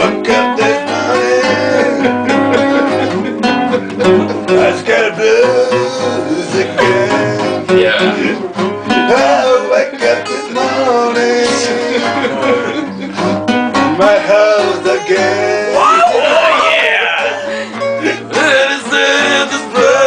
woke up this morning, I just got a blues again. I wake up this morning, my house again. Oh yeah! This is the spring.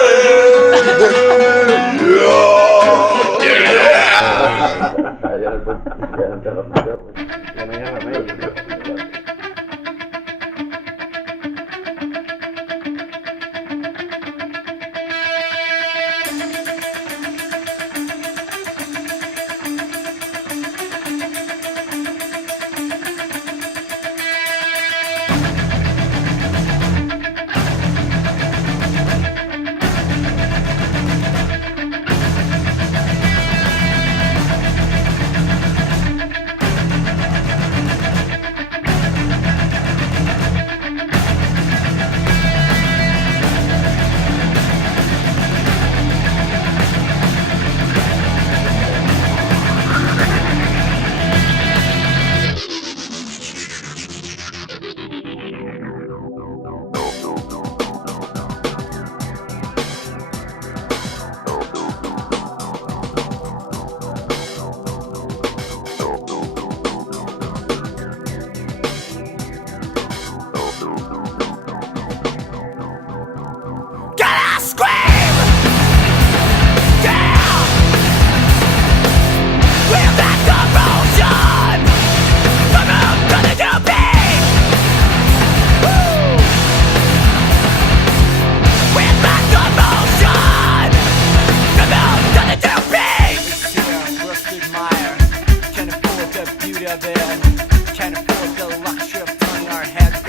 Can't afford the luxury of turning our heads.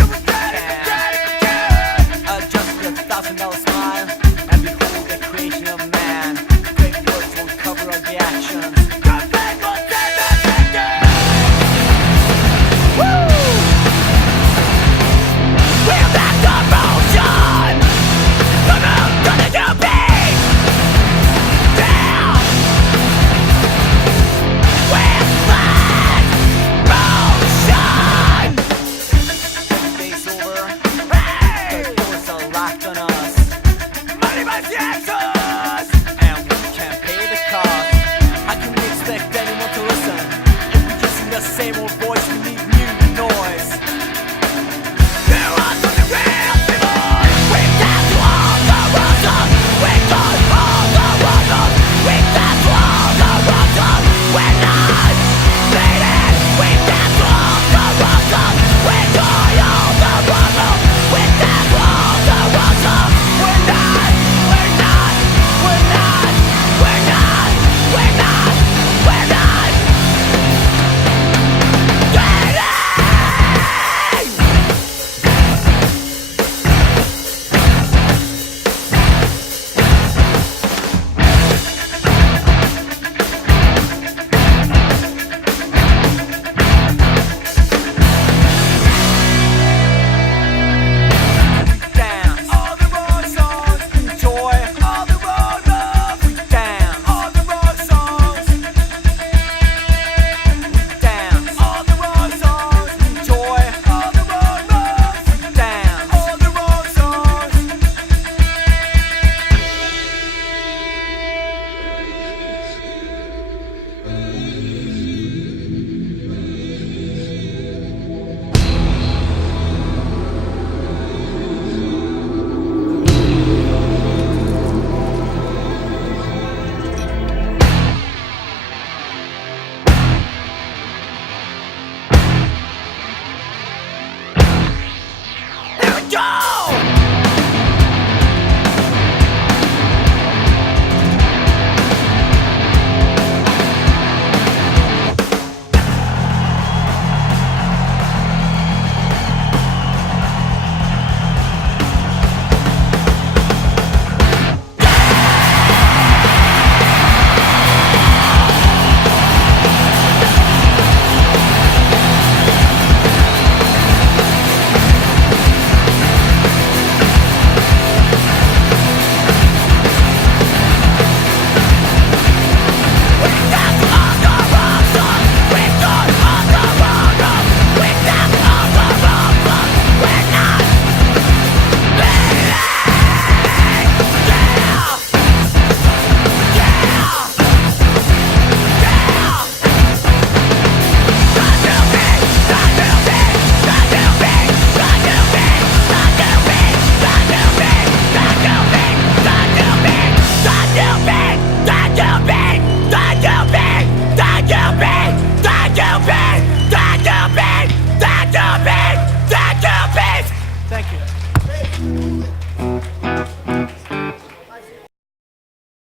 Adjust a $1,000 smile and behold the creation of man. Great words will cover all the actions. We're back to motion. The moon's gonna do big. Down. With that motion. Day's over. The doors are locked on us. Money buys the answers. And we can't pay the cost. How can we expect anyone to listen if we just sing the same old voice? We need new noise.